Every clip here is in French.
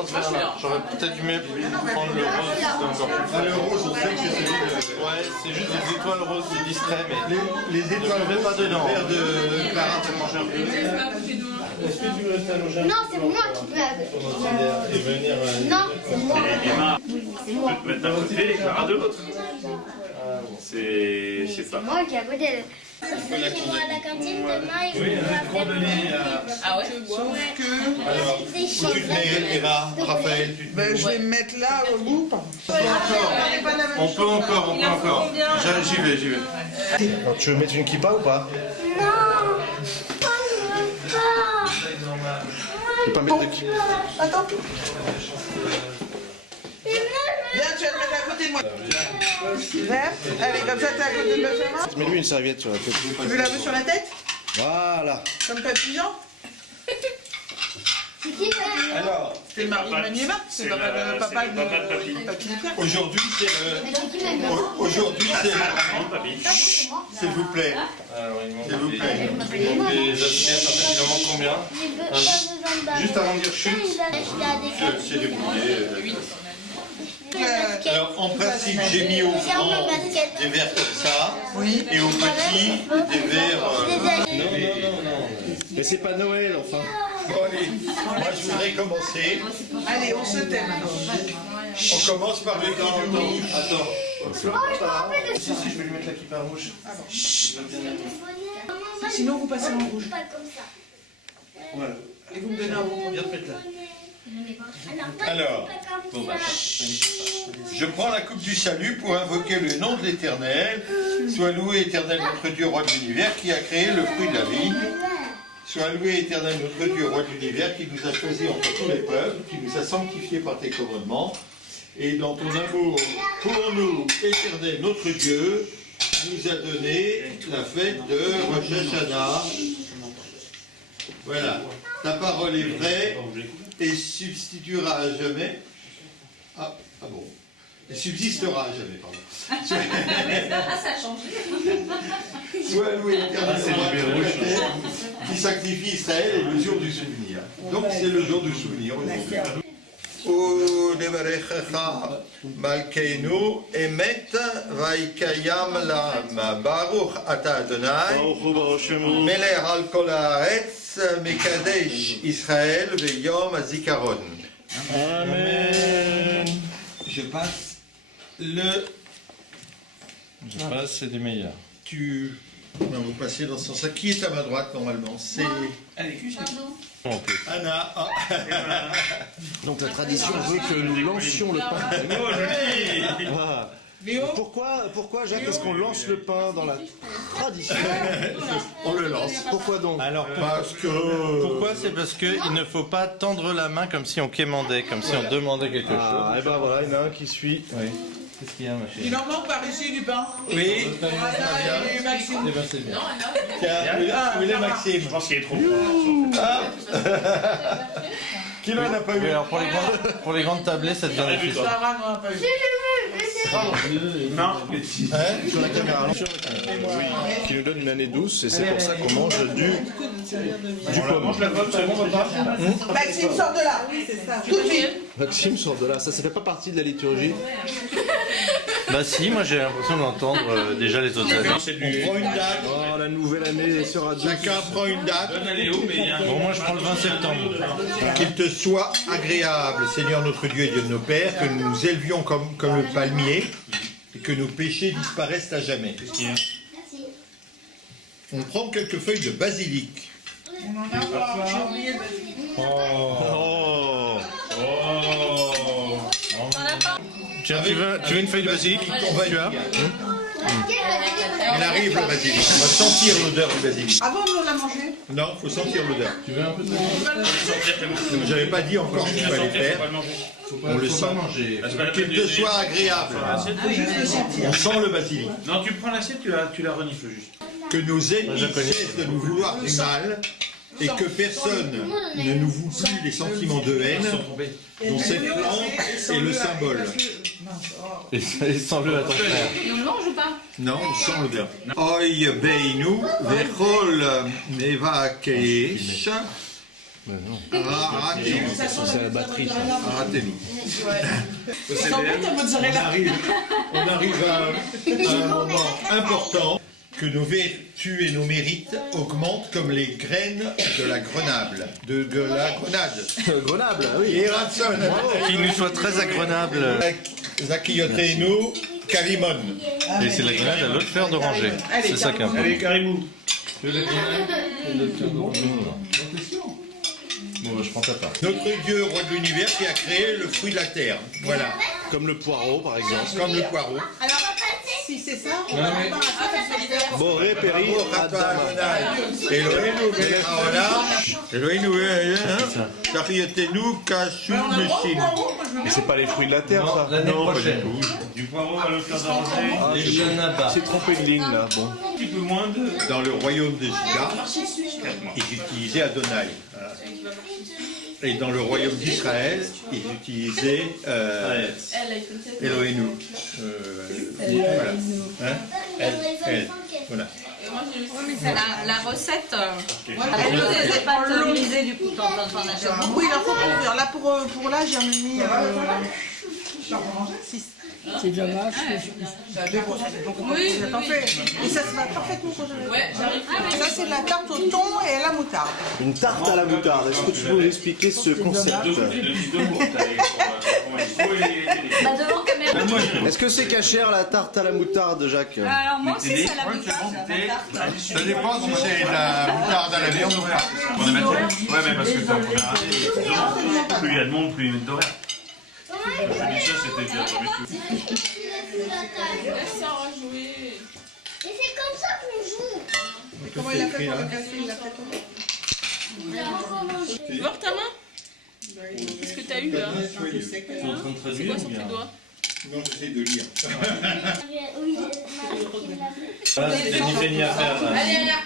dans ce verre-là. J'aurais peut-être dû prendre le rose, c'était encore plus. Ah, le rose, on sait que c'est celui de... Ouais, c'est juste des étoiles roses, c'est distrait, mais Les étoiles ne pas dedans. verre de Clara. manger un peu. Est-ce que tu veux rester allongé un Non, c'est moi qui peux. et venir Non, c'est moi. C'est moi. Tu peux te mettre d'un côté et Clara de l'autre. C'est, je sais pas. Moi qui ai à côté. Je vais à la cantine demain et je vais faire Ah ouais? Alors, où tu te mets, Eva, Raphaël, tu te mets Ben, je vais me mettre là au bout. On peut encore. J'y vais. Alors, tu veux mettre une kippa ou pas? Non. Tu peux pas mettre de kippa. Attends. Viens, tu vas te mettre à côté de moi. Vert. Allez, comme ça, t'es à côté de Benjamin. Mets-lui une serviette sur la tête. Tu veux la mettre sur la tête? Voilà. Comme papillon? C'est qui ça? Alors, C'est le mari de Maniema. C'est papa de Papy. aujourd'hui, c'est le... C'est qui la Aujourd'hui, c'est le... C'est moi. S'il vous plaît. Alors, il S'il vous plaît. manque des assiettes, en fait, il en manque combien? Juste avant de dire chute, c'est débrouillé. Alors, en principe, j'ai mis au grand des verres comme ça, Oui. et au petit, des verres... Non. Mais c'est pas Noël, enfin. Bon, allez, moi je voudrais commencer. Allez, on se tait maintenant. On commence par le temps. Attends. Je me rappelle de Si, je vais lui mettre la kippa rouge. Sinon, vous passez en rouge. Pas comme ça. Voilà. Et vous me donnez un rond. Viens te mettre là. Alors, Bon, bah, je prends la coupe du salut pour invoquer le nom de l'Éternel. Sois loué, Éternel, notre Dieu, roi de l'univers, qui a créé le fruit de la vie. Sois loué, Éternel, notre Dieu, roi de l'univers, qui nous a choisis entre tous les peuples, qui nous a sanctifiés par tes commandements. Et dans ton amour pour nous, Éternel, notre Dieu, nous a donné la fête de Rosh Hashanah. Voilà, ta parole est vraie et substituera à jamais. Ah bon. Et subsistera à jamais, pardon. Ça a changé. Sois loué, Éternel, qui sanctifie Israël et le jour du souvenir. Donc c'est le jour du souvenir aujourd'hui. Ulevarechecha Malkeinu Emet Vaikayam Lam Baruch Ata Adonai Melech al Kol Haaretz Mekadesh Israël Veyom Hazikaron. Amen. Je passe le... Je passe, c'est des meilleurs. Vous passez dans ce sens-là. Qui est à ma droite normalement? C'est Anna. Ah. Donc la tradition veut que nous lancions le pain. Ah. Léo? Pourquoi Jacques, est-ce qu'on lance le pain dans la tradition? On le lance. Pourquoi donc? Alors, Parce que... pourquoi? C'est parce qu'il ne faut pas tendre la main comme si on quémandait, comme si on demandait quelque chose. Ah, et ben voilà, il y en a un qui suit. Oui. Qu'est-ce qu'il y a, ma chérie? Il en manque par ici du pain. Oui. Et Maxime. Eh ben, c'est bien. Tiens, où est Maxime? Je pense qu'il est trop Qui n'en a pas Oui, eu? alors pour les grandes tablées, ça devient difficile. Sarah n'en a pas eu. Non. Sur la caméra, sur la caméra. Qui nous donne une année douce, et c'est pour ça qu'on mange du pomme. Mange la pomme, c'est bon, papa? Maxime, sors de là. Tout de suite. Maxime sort de là, ça fait pas partie de la liturgie. Bah si, moi j'ai l'impression d'entendre déjà les autres années. C'est On du... prend une date. Oh, la nouvelle année sera douce. Chacun prend une date. Donne à Léo, mais il y a un... Bon, moi je prends le 20 septembre. Qu'il te soit agréable, Seigneur notre Dieu et Dieu de nos pères, que nous nous élevions comme le palmier et que nos péchés disparaissent à jamais. On prend quelques feuilles de basilic. On en a pas. J'ai oublié le basilic. Oh. Tiens, tu veux une feuille de basilic? On va y Tu as? Il arrive le basilic. On va sentir l'odeur du basilic. Ah bon, nous on l'a mangé? Non, il faut sentir l'odeur. Tu veux un peu de J'avais pas dit encore qu'il fallait faire. On le sent. manger. Qu'il te soit agréable. Juste le sentir. On sent le basilic. Non, tu prends l'assiette, tu la renifles juste. Que nos ennemis cessent de nous vouloir du mal et que personne ne nous voue plus les sentiments de haine dont cette plante est le symbole. Et sans-le à ton frère. Et on le mange ou pas? Non, on sent l'odeur. Oy beinu vechol mevakesh Ratez-nous. C'est la batterie, ça. Ratez-nous. On arrive à un moment important que nos vertus et nos mérites augmentent comme les graines de la grenade. De la grenade. Grenable, oui. Et Ranson. Qu'il nous soit très agréable. Zakiyotenu Karimon. Et c'est la grenade à l'autre fer d'oranger. C'est ça qui est important. Allez, Karimou. Bon, bah, je prends ta part. Notre Dieu, roi de l'univers, qui a créé le fruit de la terre. Voilà. Comme le poireau, par exemple. Comme le poireau. Si c'est ça, on Boré, Péri, Adam. Eloheinu ve'haolam. Eloheinu ve'haolam. Zakiyotenu Kashu Meshin. Mais c'est pas les fruits de la terre, ça. L'année Non, pas prochaine. du tout. Du poireau à l'eau fleur d'oranger. Ah, Les jeunes nabas. c'est trompé de ligne, là. Bon. Un petit peu moins de. Dans le royaume de Juda, ils utilisaient Adonai. Voilà. Et dans le royaume d'Israël, ils utilisaient Eloheinu. Voilà. Hein? Elle. Voilà. C'est la recette. Elle C'est pas autorisé du coup, t'en achètes. Oui, il en faut pour là, pour là, j'en ai mis 6. C'est dommage. Oui, t'en fais. Et ça se va parfaitement quand je Ouais, j'arrive. Ça, c'est de la tarte au thon et à la moutarde. Une tarte à la moutarde. Est-ce que tu peux nous expliquer ce concept? Bah devant caméra. Est-ce que c'est cachère, la tarte à la moutarde, Jacques? Alors moi aussi c'est à la moutarde. Ça dépend si c'est de la moutarde à la viande ou pas. On est maintenant. Ouais, mais parce que t'es en première année. Plus il y a de monde, plus ils mettent d'horaire. Ça, c'était bien. Et c'est comme ça qu'on joue. Comment il a fait pour le casser? Il l'a fait comment? Tu veux voir ta main? Qu'est-ce que t'as eu là? Tu es en train de traduire ou bien? Non, j'essaie de lire. Oui, Voilà, c'est des différents à faire. Là. Allez, allez.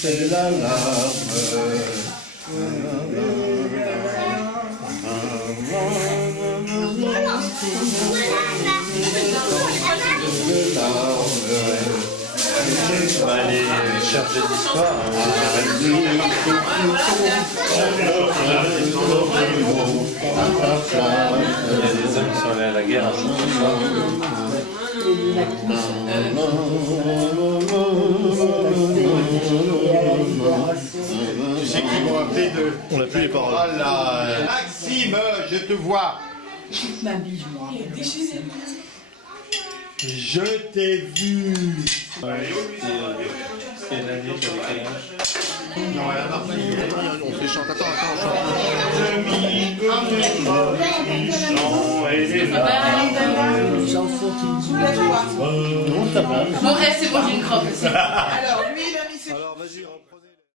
C'est la larme. Bah, les chargés d'histoire. Il y a des hommes qui sont allés à la guerre. Tu sais qu'ils vont appeler de. On n'a plus les paroles. Voilà. Maxime, je te vois. Je t'ai vu. Non, elle a marqué. On fait chanter. Attends, Bon, c'est bon, j'ai une croque aussi. Alors, lui,